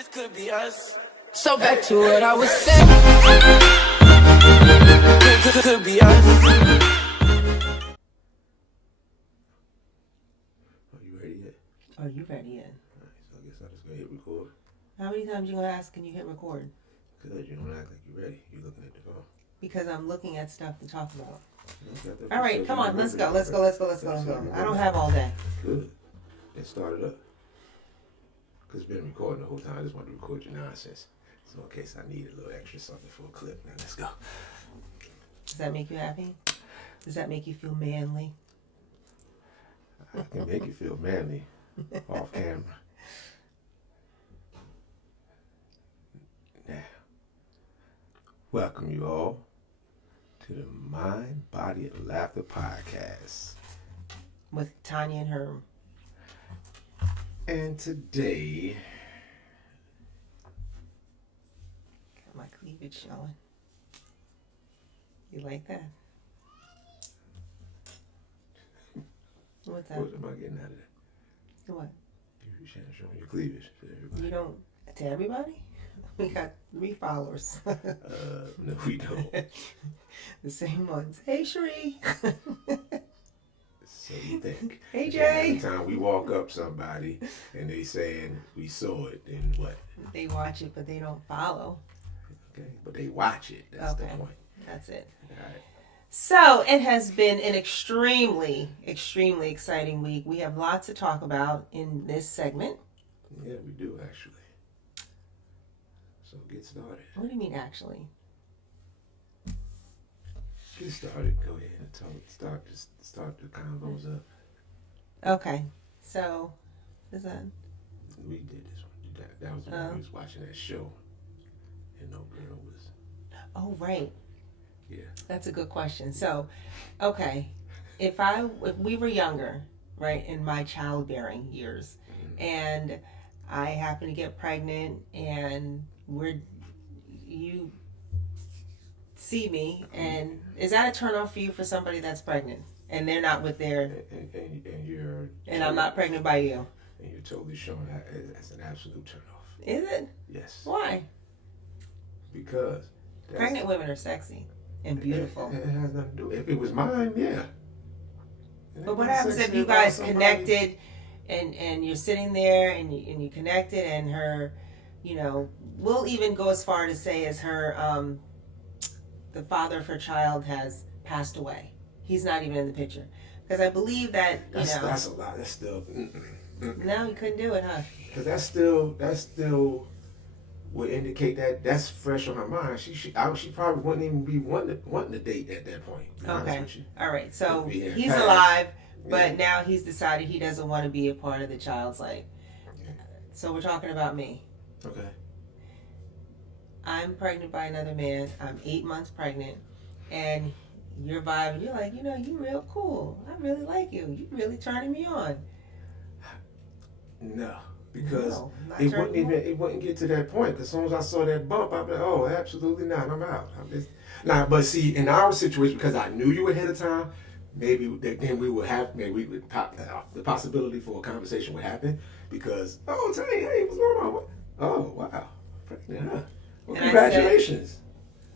This could be us. So back to what I was saying. Could be us. Are you ready yet? Are you ready yet? Alright, so I guess I'll just go hit record. How many times you gonna ask can you hit record? Good, you don't act like you're ready. You're looking at the phone. Because I'm looking at stuff to talk about. Okay, All right, come on, let's go. Let's go. I don't have all day. Good. Let's start it up. Because it's been recording the whole time. I just want to record your nonsense. So in case I need a little extra something for a clip. Now let's go. Does that make you happy? Does that make you feel manly? I can make you feel manly off camera. Now, welcome you all to the Mind, Body, and Laughter podcast. With Tanya and Herm. And today, Got my cleavage showing. You like that? What's that? what am I getting out of that? What? You should show your cleavage to everybody. You don't, to everybody? We got 3 followers. No, we don't. The same ones. Hey, Sheree. So you think. Hey, And Jay. every time we walk up somebody and they saying we saw it, then what? They watch it, but they don't follow. Okay, but they watch it. That's the Okay. point. That's it. All right. So it has been an extremely exciting week. We have lots to talk about in this segment. Yeah, we do actually. So get started. What do you mean, actually? Get started. Go ahead and talk. Start the combos up. Okay. So, is that? We did this one. That was when we was watching that show, and no girl was. Oh, right. Yeah. That's a good question. So, okay, if we were younger, right, in my childbearing years, and I happen to get pregnant, and you see me, and is that a turnoff for you for somebody that's pregnant and they're not with their And you're. and I'm not pregnant by you? And you're totally showing that as an absolute turnoff. Is it? Yes. Why? Because. Pregnant women are sexy and beautiful. It has nothing to do. If it was mine, yeah. But what happens if you guys connected and you're sitting there and you connected and her, we'll even go as far to say as her, the father of her child has passed away. He's not even in the picture. Because I believe that, That's a lot. That's still. No, you couldn't do it, huh? Because that still would indicate that that's fresh on her mind. She probably wouldn't even be wanting to date at that point. Okay. All right. So Yeah, he's alive, but now he's decided he doesn't want to be a part of the child's life. Okay. So we're talking about me. Okay. I'm pregnant by another man. I'm 8 months pregnant, and you're vibing. You're like, you're real cool. I really like you. You're really turning me on. No, because No, not it turning you on. it wouldn't get to that point. As soon as I saw that bump, I'd be like, oh, absolutely not. I'm out. Now, but see, in our situation, because I knew you ahead of time, maybe then we would pop the possibility for a conversation would happen. Because hey, what's going on? Oh, wow, pregnant, huh? Well, And I congratulations.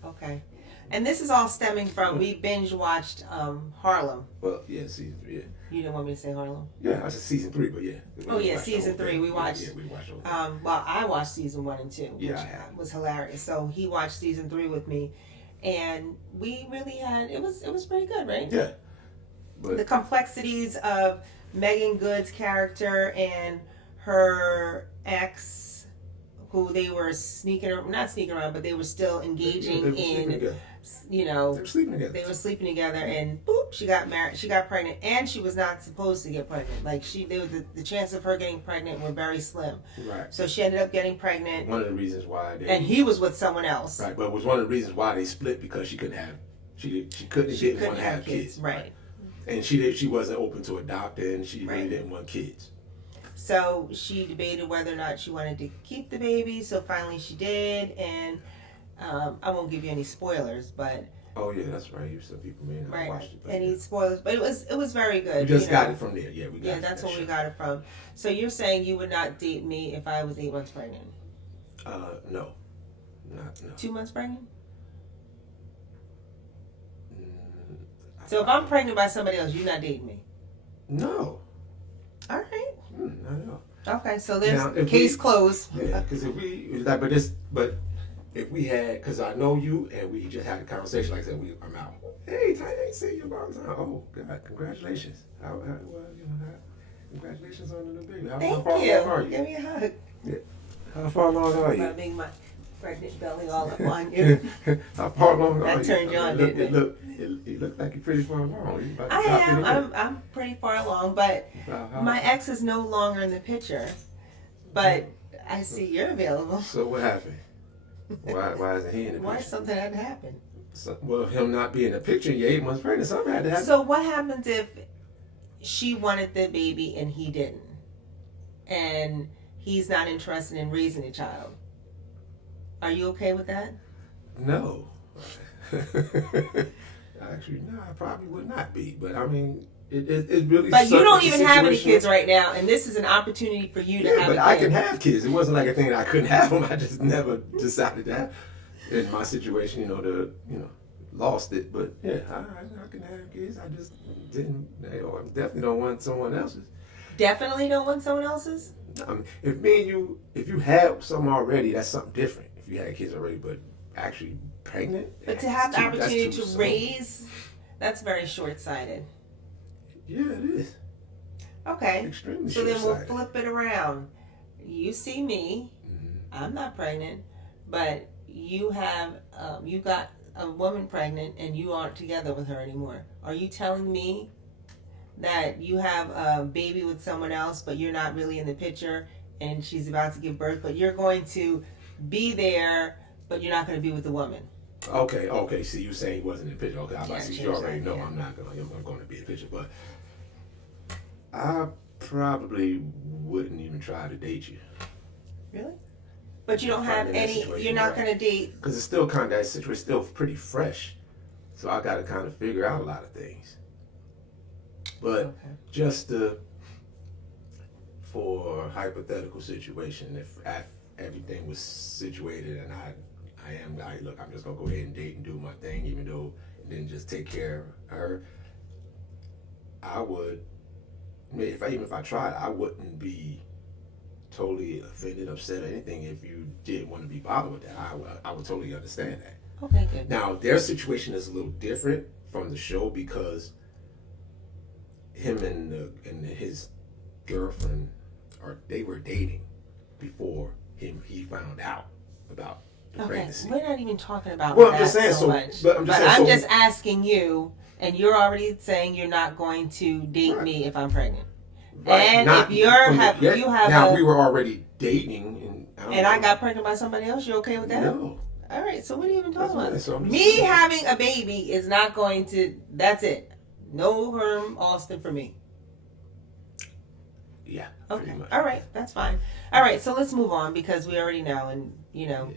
Okay. And this is all stemming from, we binge watched Harlem. Well, yeah, season 3. Yeah, You didn't want me to say Harlem? yeah, I said season 3, but yeah. Oh, yeah, season 3. We watched. Yeah, we watched. All Well, I watched season 1 and 2, which Yeah, I have. was hilarious. So he watched season 3 with me, and we really had it was pretty good, right? yeah, but The complexities of Megan Good's character and her ex, who they were not sneaking around, but they were still engaging in, they were sleeping together. they were sleeping together, and boop, she got married, she got pregnant, and she was not supposed to get pregnant. Like the chance of her getting pregnant were very slim. Right. So she ended up getting pregnant. One of the reasons why they And he was with someone else. right, but it was one of the reasons why they split because she couldn't want to have kids. Right. And she wasn't open to adopting, and she really Right. didn't want kids. So she debated whether or not she wanted to keep the baby. So finally she did, and I won't give you any spoilers, but Oh yeah, that's right. Some people may not right, watched it. But any spoilers, but it was very good. we just got it from there. Yeah, we got Yeah, it that's from where that we show. got it from. So you're saying you would not date me if I was 8 months pregnant? No, not no. 2 months pregnant? Mm, So if I'm pregnant by somebody else, you're not dating me. No. All right. Not at all. Okay, so there's Now, if case we- closed. Yeah, because if we like, but if we had, because I know you, and we just had a conversation like that, I'm out. Hey, I ain't seen you about time. Oh God, congratulations. Congratulations on the new baby. How Thank far you. along are you? Give me a hug. How far along are you? Rubbing my pregnant belly all up on you. How far along are That you? turned you on, didn't it? It looked like you're pretty far along. You about to I drop in am. again. I'm pretty far along, but How- my ex is no longer in the picture. But I see you're available. So what happened? Why isn't he in the Why picture? something had to happen? Well, him not being in the picture, you're 8 months pregnant. Something had to happen. So what happens if she wanted the baby and he didn't, and he's not interested in raising a child? Are you okay with that? No. Actually, no, I probably would not be. But I mean, it really. But you don't the even have any situation. kids right now, and this is an opportunity for you to Yeah, have but a I kid. can have kids. It wasn't like a thing that I couldn't have them. I just never decided to have. In my situation, lost it. But yeah, I can have kids. I just didn't. I definitely don't want someone else's. Definitely don't want someone else's? I mean, if you have some already, that's something different. If you had kids already, but actually pregnant. But to have the that's opportunity too to soon. raise, that's very short-sighted. Yeah, it is. Okay. Extremely So then we'll short-sighted. flip it around. You see me, Mhm. I'm not pregnant, but you have, you got a woman pregnant and you aren't together with her anymore. Are you telling me that you have a baby with someone else, but you're not really in the picture and she's about to give birth, but you're going to be there, but you're not going to be with the woman? Okay. See, you saying he wasn't in the picture. Okay, I'm about to Yeah, see. You change already that, know yeah. I'm going to be in the picture, but I probably wouldn't even try to date you Really? But you don't If I'm have in that any, situation, you're not right. going to date. because it's still kind of that situation still pretty fresh, so I got to kind of figure out a lot of things. But Okay. just for a hypothetical situation, if everything was situated and look, I'm just gonna go ahead and date and do my thing, even though and then just take care of her. I would, even if I tried, I wouldn't be totally offended, upset, or anything if you did want to be bothered with that. I would totally understand that. Okay, good. Now their situation is a little different from the show because him and his girlfriend they were dating before he found out about the Okay, pregnancy. we're not even talking about Well, I'm that just saying, so so- much. but I'm just saying, so- just asking you, and you're already saying you're not going to date Right. me if I'm pregnant. Right, And not if you from have now we were already dating and I got pregnant by somebody else, you okay with that? no. All right, so what are you even That's talking what about? I- so I'm just Me saying. having a baby is not going to. That's it. No Herm Austin for me. Yeah. Okay. Pretty much. All right. That's fine. All right. So let's move on because we already know, and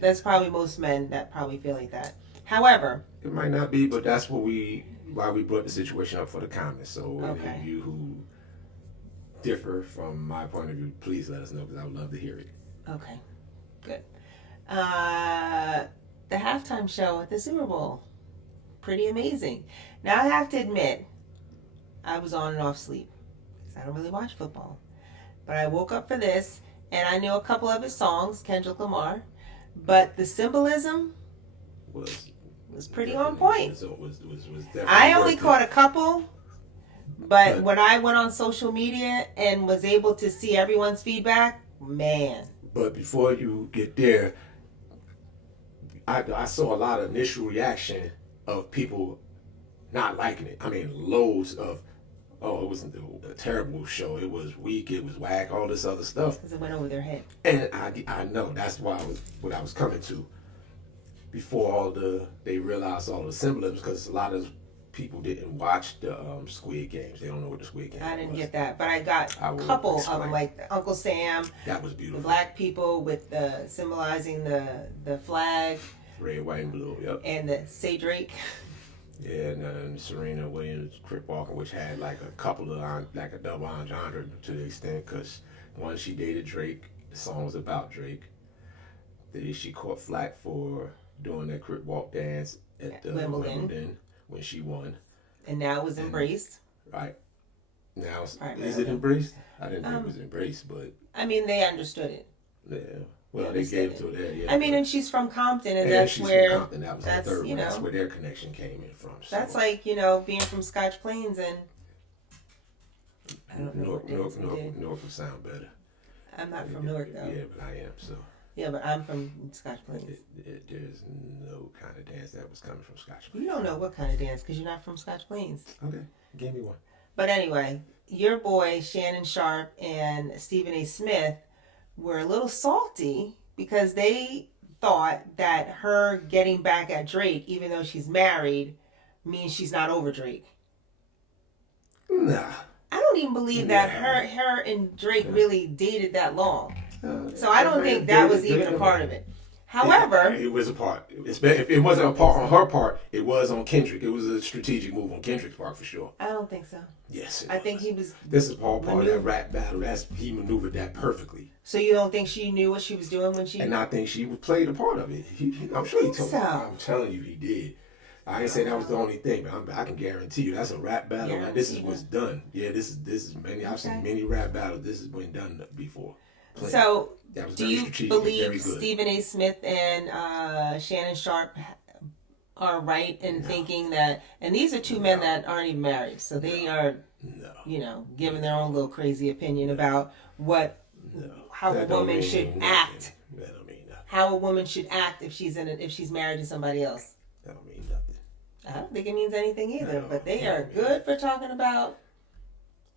that's probably most men that probably feel like that. However, It might not be, but that's why we brought the situation up for the comments. So Okay. any of you who differ from my point of view, please let us know because I would love to hear it. okay, good. The halftime show at the Super Bowl, pretty amazing. Now I have to admit, I was on and off sleep because I don't really watch football, but I woke up for this and I knew a couple of his songs, Kendrick Lamar, but the symbolism was pretty on point. Was definitely I only worth it. caught a couple, but But- when I went on social media and was able to see everyone's feedback, man. But before you get there, I saw a lot of initial reaction of people not liking it. I mean, loads of, oh, it wasn't a terrible show. It was weak. It was whack. All this other stuff. Because it went over their head. And I know that's what I was coming to. Before they realized all the symbolisms, because a lot of people didn't watch the Squid Games. They don't know what the Squid Games I didn't was. get that, but I got I a will couple of explain. them, like Uncle Sam, That was the beautiful. black people with the symbolizing the flag, Red, white, and blue. Yep. and the Say Drake. Yeah, and Serena Williams, Crip Walker, which had like a couple of like a double entendre to the extent, because one, she dated Drake. The song was about Drake. She caught flack for doing that crip walk dance at Wimbledon when she won. And now it was embraced. Right. Now, is it embraced? I didn't think it was embraced, but... I mean, they understood it. Yeah. Well, they gave it to her there, yeah. I mean, and she's from Compton, and yeah, that's she's where... from Compton. That was her third one. That's where their connection came in from. So. That's like, being from Scotch Plains and... I don't know Newark would sound better. I'm not from Newark, though. Yeah, but I am, so... Yeah, but I'm from Scotch Plains. There's no kind of dance that was coming from Scotch Plains. You don't know what kind of dance, because you're not from Scotch Plains. Okay, give me one. But anyway, your boy, Shannon Sharp, and Stephen A. Smith were a little salty because they thought that her getting back at Drake, even though she's married, means she's not over Drake. Nah. I don't even believe that her and Drake really dated that long. So I don't think that was even a part of it. However, it was a part. If it wasn't a part on her part, it was on Kendrick. It was a strategic move on Kendrick's part for sure. I don't think so. Yes, I think he was. This is all part of that rap battle. He maneuvered that perfectly. So you don't think she knew what she was doing when she? And I think she played a part of it. I'm sure he told me. I'm telling you, he did. I ain't saying that was the only thing, but I can guarantee you that's a rap battle. Now, this is what's done. Yeah, this is many. I've seen many rap battles. This has been done before. So, do you believe Stephen A. Smith and Shannon Sharp are right in thinking that? And these are two men that aren't even married, so they are, giving their own little crazy opinion about how a woman should act. That don't mean nothing. How a woman should act if she's married to somebody else. That don't mean nothing. I don't think it means anything either. But they are good for talking about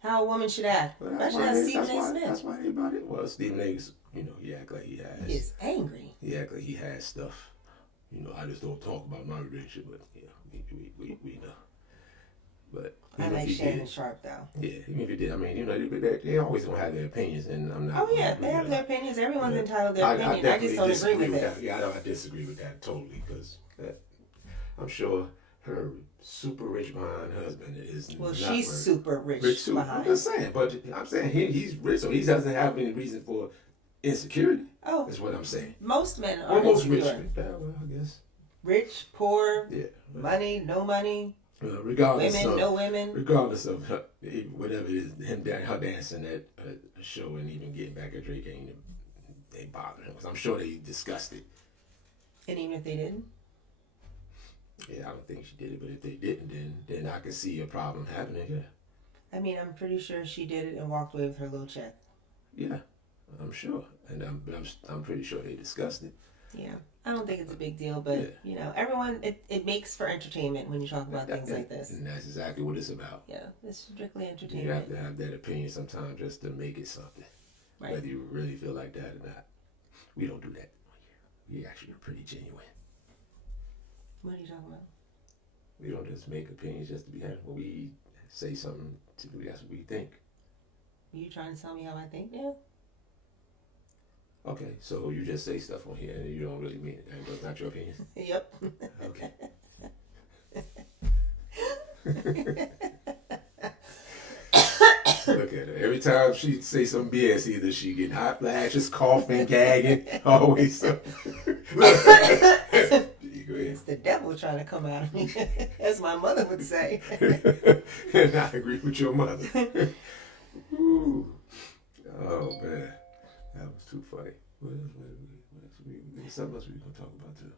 how a woman should act. Especially as Stephen A. Smith. That's why everybody. Well, Stephen A's, he act like he has. He's angry. He act like he has stuff. I just don't talk about my relationship, but we know. But I like Shannon Sharp though. Yeah, even if he did, I mean, they always gonna have their opinions, and I'm not. Oh yeah, they have their opinions. Everyone's entitled to their opinion. I just don't agree with that. Yeah, I disagree with that totally because I'm sure her super rich behind husband is. Well, she's super rich behind. I'm just saying, but I'm saying he's rich, so he doesn't have any reason for insecurity. Oh, that's what I'm saying. Most men are insecure. Rich. Yeah, well, I guess. Rich, poor, money, no money. Regardless women, of no women. Regardless of whatever it is, her dancing at a show and even getting back at Drake they bother him. I'm sure they discussed it. And even if they didn't? Yeah, I don't think she did it, but if they didn't, then I could see a problem happening. Yeah. I mean, I'm pretty sure she did it and walked away with her little check. Yeah, I'm sure, and I'm pretty sure they discussed it. Yeah, I don't think it's a big deal, but everyone it makes for entertainment when you talk about things like this. And that's exactly what it's about. Yeah, it's strictly entertainment. You have to have that opinion sometimes just to make it something, right? Whether you really feel like that or not. We don't do that. We actually are pretty genuine. What are you talking about? We don't just make opinions just to be happy. When we say something, that's what we think. Are you trying to tell me how I think now? Okay, so you just say stuff on here and you don't really mean it. And that's not your opinion? Yep. Okay. Look at her. Every time she say some BS, either she get hot flashes, coughing, gagging, always something. It's the devil trying to come out of me, as my mother would say. And I agree with your mother. Ooh. Oh, man. That was too funny. What else? Something else we were going to talk about, too.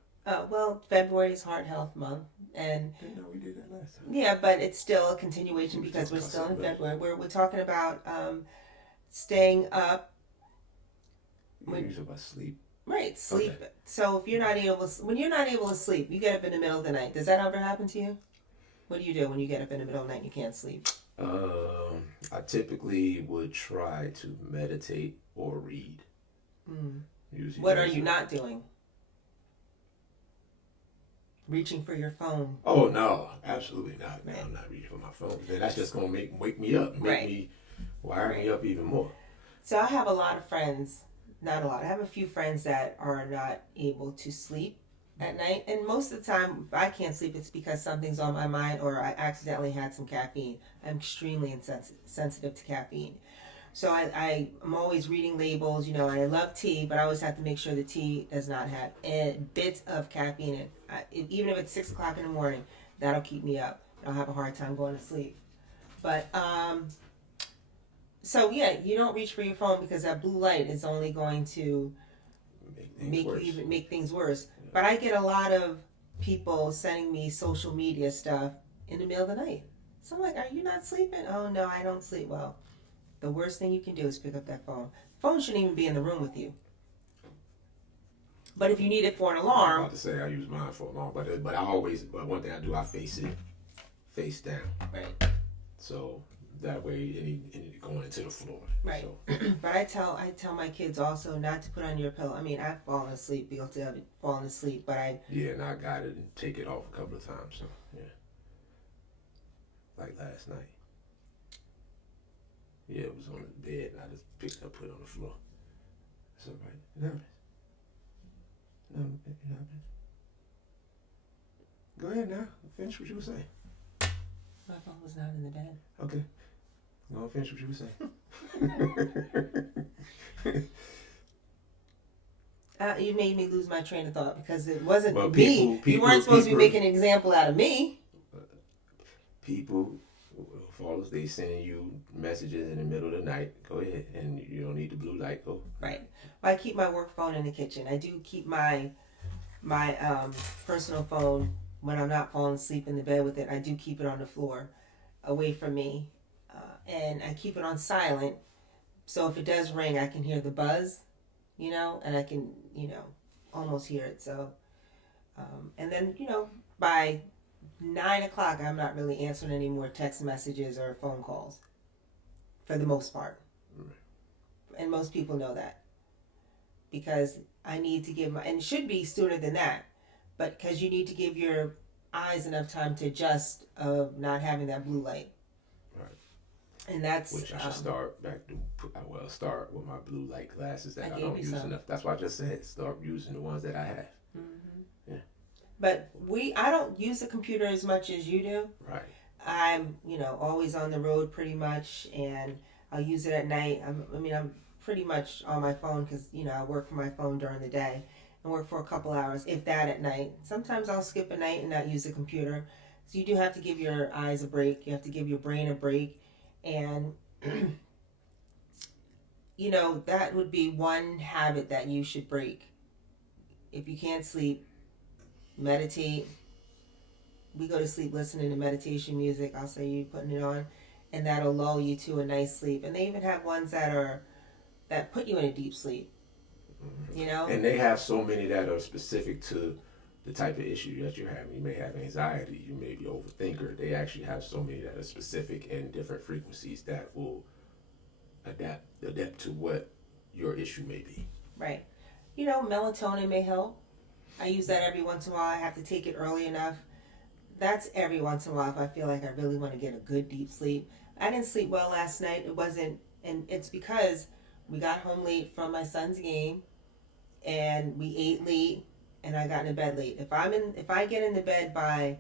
Well, February is Heart Health Month. And I didn't know we did that last time. Yeah, but it's still a continuation because we're still in February. We're talking about staying up. You're talking about sleep. Right, sleep. Okay. So if when you're not able to sleep, you get up in the middle of the night. Does that ever happen to you? What do you do when you get up in the middle of the night and you can't sleep? I typically would try to meditate or read. What are you not doing? Reaching for your phone? Oh no, absolutely not. No, I'm not reaching for my phone. That's just gonna wake me up, wire me up even more. So I have a lot of friends. Not a lot. I have a few friends that are not able to sleep at night. And most of the time, if I can't sleep, it's because something's on my mind or I accidentally had some caffeine. I'm extremely sensitive to caffeine. So I'm always reading labels, you know, and I love tea, but I always have to make sure the tea does not have a bit of caffeine in it. Even if it's 6 o'clock in the morning, that'll keep me up. I'll have a hard time going to sleep. But, so yeah, you don't reach for your phone because that blue light is only going to make things worse. Yeah. But I get a lot of people sending me social media stuff in the middle of the night. So I'm like, are you not sleeping? Oh no, I don't sleep well. The worst thing you can do is pick up that phone. Phone shouldn't even be in the room with you. But if you need it for an alarm. I'm about to say I use mine for an alarm, but one thing I do, I face it face down. Right. So that way any going into the floor. Right. So. But I tell my kids also not to put on your pillow. I mean, I've fallen asleep, guilty of it, fallen asleep, but yeah, and I got it and take it off a couple of times. So yeah. Like last night. Yeah, it was on the bed and I just picked it up, put it on the floor. It's all right. Nervous. No, you're not. Go ahead now. Finish what you were saying. My phone was not in the bed. Okay. Go on, finish what you were saying. You made me lose my train of thought because it wasn't me. You weren't supposed to be making an example out of me. People fall asleep sending you messages in the middle of the night. Go ahead, and you don't need the blue light. Go. Right. Well, I keep my work phone in the kitchen. I do keep my personal phone when I'm not falling asleep in the bed with it. I do keep it on the floor, away from me, and I keep it on silent. So if it does ring, I can hear the buzz, you know, and I can, you know, almost hear it. So, and then, you know, by 9 o'clock, I'm not really answering any more text messages or phone calls, for the most part. And most people know that, because I need to give and it should be sooner than that, but because you need to give your eyes enough time to adjust of not having that blue light. Right. And that's which I should start with my blue light glasses that I don't use enough. That's why I just said start using the ones that I have. Mm-hmm. Yeah. But I don't use the computer as much as you do. Right. I'm, you know, always on the road pretty much, and I'll use it at night. I'm pretty much on my phone because, you know, I work from my phone during the day and work for a couple hours, if that, at night. Sometimes I'll skip a night and not use the computer. So you do have to give your eyes a break. You have to give your brain a break. And, you know, that would be one habit that you should break. If you can't sleep, meditate. We go to sleep listening to meditation music. I'll say you putting it on, and that'll lull you to a nice sleep. And they even have ones that put you in a deep sleep. You know? And they have so many that are specific to the type of issue that you're having. You may have anxiety, you may be overthinker. They actually have so many that are specific and different frequencies that will adapt to what your issue may be. Right. You know, melatonin may help. I use that every once in a while. I have to take it early enough. That's every once in a while if I feel like I really want to get a good deep sleep. I didn't sleep well last night. And it's because we got home late from my son's game, and we ate late, and I got into bed late. If I get into bed by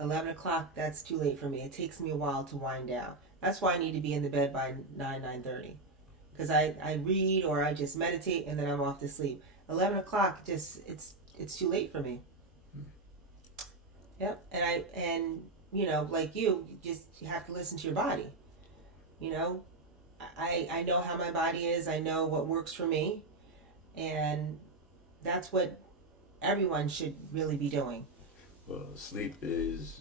11 o'clock, that's too late for me. It takes me a while to wind down. That's why I need to be in the bed by 9:30, because I read or I just meditate and then I'm off to sleep. 11 o'clock, it's too late for me. Yep, and you know, like you have to listen to your body. You know, I know how my body is. I know what works for me, and that's what everyone should really be doing. Well, sleep is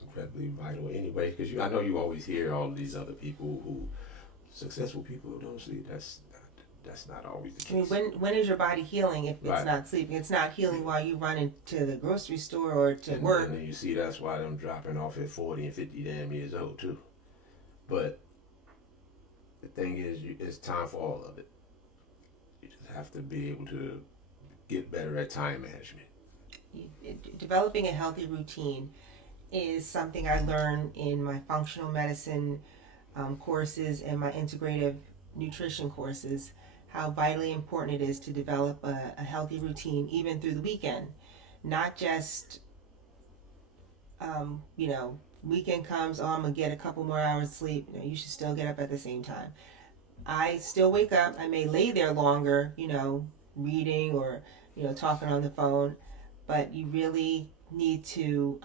incredibly vital anyway, because I know you always hear all of these other people successful people who don't sleep. That's not always the case. I mean, when is your body healing if it's not sleeping? It's not healing while you run into the grocery store or to work. And then you see that's why I'm dropping off at 40 and 50 damn years old too. But the thing is, it's time for all of it. You just have to be able to get better at time management. Developing a healthy routine is something I learned in my functional medicine courses and my integrative nutrition courses, how vitally important it is to develop a healthy routine even through the weekend. Not just, you know, weekend comes, I'm going to get a couple more hours sleep. You should still get up at the same time. I still wake up. I may lay there longer, reading or, talking on the phone, but you really need to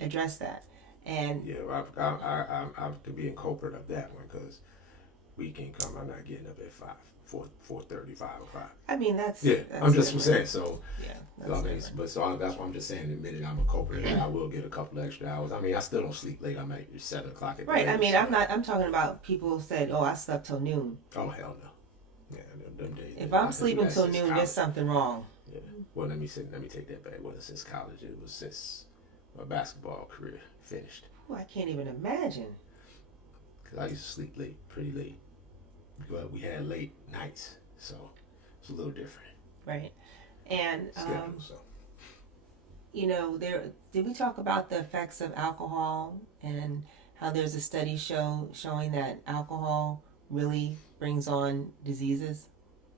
address that. And Yeah, well, I could be a culprit of that one because weekend come, I'm not getting up at 4:30, 5 o'clock. I mean, that's Yeah, that's I'm just different. saying. So, Yeah, so I that's mean, different. that's why I'm just saying. Admitting I'm a culprit, and I will get a couple of extra hours. I mean, I still don't sleep late. I'm at 7 o'clock at the Right. I latest. mean, I'm talking about people who said, "Oh, I slept till noon." Oh hell no. Yeah, them days. If I've I'm been sleeping doing that till since noon, college. there's something wrong. Yeah. Well, let me take that back. It wasn't since college. It was since my basketball career finished. Oh, I can't even imagine. Because I used to sleep late, pretty late. But we had late nights, so it's a little different. Right. And Schedule, so. did we talk about the effects of alcohol and how there's a study showing that alcohol really brings on diseases?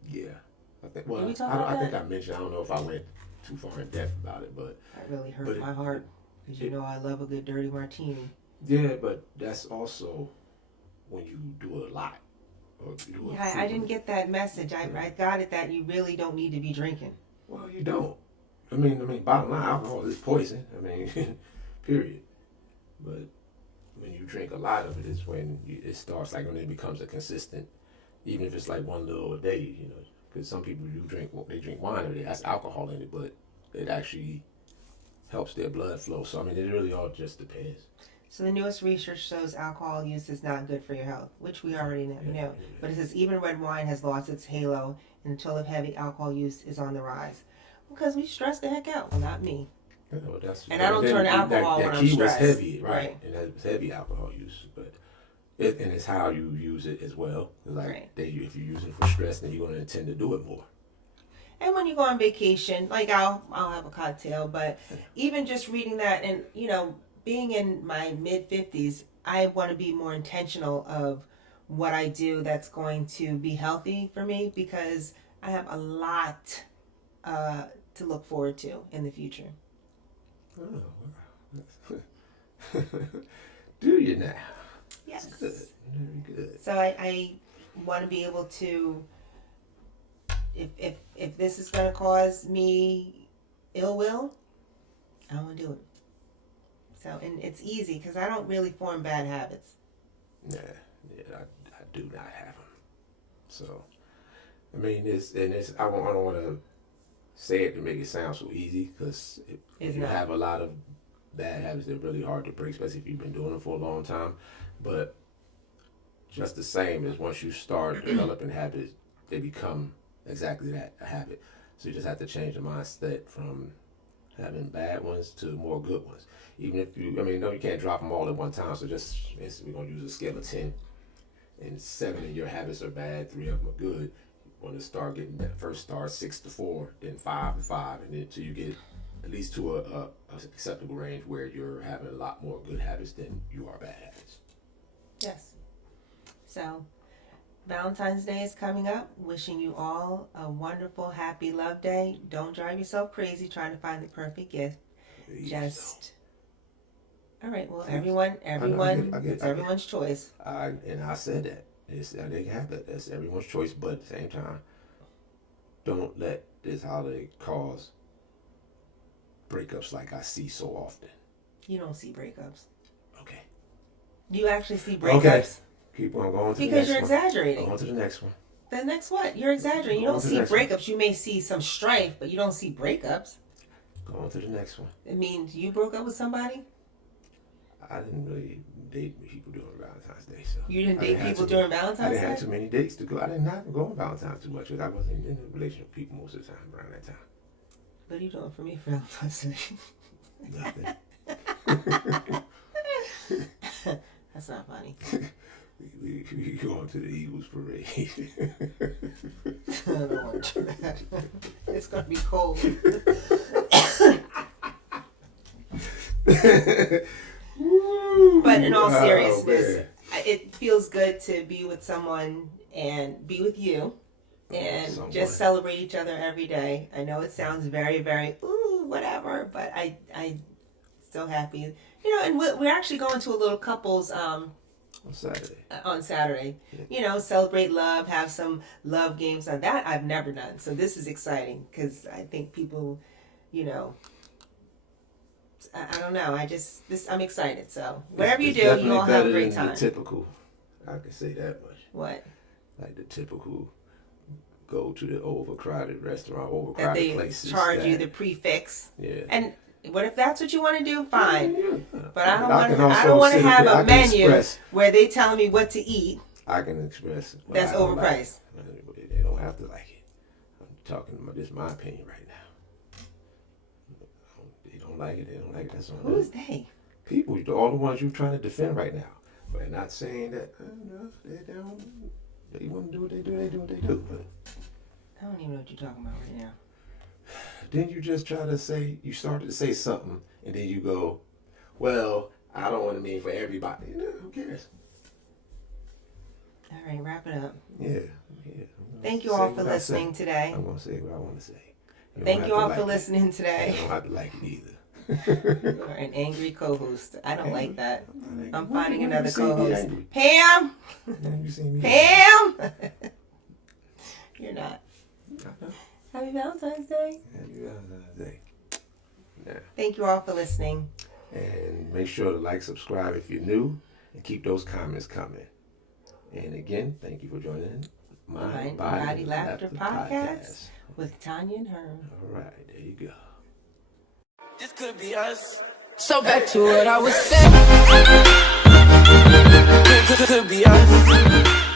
Yeah. I think, Did well, we talk about I think that? I mentioned, I don't know if I went too far in depth about it, but That really hurt my heart because I love a good dirty martini. yeah, but that's also when you do a lot. Or you do it Yeah, I frequently. didn't get that message. I got it that you really don't need to be drinking. Well, you don't. I mean, bottom line, alcohol is poison. I mean, period. But when you drink a lot of it, is when it starts, like when it becomes a consistent, even if it's like one little a day, because some people do they drink wine every day. That's alcohol in it, but it actually helps their blood flow. So I mean, it really all just depends. So the newest research shows alcohol use is not good for your health, which we already know. Yeah. But it says even red wine has lost its halo, and the toll of heavy alcohol use is on the rise. Because we stress the heck out. Well, not me. I And I don't turn alcohol when I'm stressed. That key was heavy, Right. And that's heavy alcohol use, but and it's how you use it as well. Like Right. if you use it for stress, then you're going to intend to do it more. And when you go on vacation, like I'll have a cocktail, but even just reading that and being in my mid 50s, I want to be more intentional of what I do that's going to be healthy for me because I have a lot to look forward to in the future. Oh, do you now? Yes. That's good. Very good. So I want to be able to, if this is going to cause me ill will, I want to do it. So, and it's easy because I don't really form bad habits. Yeah, I do not have them. So, I mean, I don't want to say it to make it sound so easy because if you have a lot of bad habits, they're really hard to break, especially if you've been doing them for a long time. But just the same as once you start developing habits, they become exactly that, a habit. So you just have to change the mindset from having bad ones to more good ones. Even if you can't drop them all at one time. So we're going to use a scale of 10. And 7 of your habits are bad, 3 of them are good. You want to start getting that first start 6 to 4, then 5 to 5, and then until you get at least to a acceptable range where you're having a lot more good habits than you are bad habits. Yes. So, Valentine's Day is coming up. Wishing you all a wonderful, happy love day. Don't drive yourself crazy trying to find the perfect gift. All right. Well, everyone, it's everyone's choice. I said that. They have that. That's everyone's choice, but at the same time, don't let this holiday cause breakups like I see so often. You don't see breakups. Okay. You actually see breakups. Okay. Keep on going to the next one. Because you're exaggerating. Go on to the next one. The next what? You're exaggerating. You don't see breakups. You may see some strife, but you don't see breakups. Go on to the next one. It means you broke up with somebody? I didn't really date people during Valentine's Day. So you didn't date people during Valentine's Day? I didn't have too many dates to go. I didn't have to go on Valentine's too much because I wasn't in a relationship with people most of the time around that time. What are you doing for me for Valentine's Day? Nothing. That's not funny. We go on to the Eagles parade. I don't want to do that. It's going to be cold. But in all seriousness, it feels good to be with someone and be with you and just celebrate each other every day. I know it sounds very, very, ooh, whatever, but I still happy. And we're actually going to a little couples On Saturday. On Saturday. You know, celebrate love, have some love games. Now that I've never done. So this is exciting because I think people, you know, I don't know. I'm excited. So whatever you do, you all have a great time. The typical, I can say that much. What? Like the typical, go to the overcrowded restaurant, That overcrowded places. They charge you the prefix. Yeah. And what if that's what you want to do? Fine. Yeah. But I don't want to have a menu where they telling me what to eat. I can express. That's overpriced. Like. They don't have to like it. I'm talking about this. My opinion right now. They don't like it. They don't like it. That's on them. Who's they? People. All the ones you're trying to defend right now. But they're not saying that. No, they don't. They want to do what they do. They do what they do. But I don't even know what you're talking about right now. Then you just try to say, you started to say something, and then you go, well, I don't want to mean for everybody. You know, who cares? All right, wrap it up. Yeah. Thank you all for listening today. I'm going to say what I want to say. Thank you all for listening today. You don't have to like it either. You're an angry co-host. I don't like that. I'm finding When another you see me co-host. angry? Pam! When you see me Pam! You're not. angry? Happy Valentine's Day. Happy Valentine's Day. Yeah. Thank you all for listening. And make sure to like, subscribe if you're new, and keep those comments coming. And again, thank you for joining Mind Body Laughter Podcast with Tanya and Herm. All right, there you go. This could be us. So back to what I was saying. Could be us.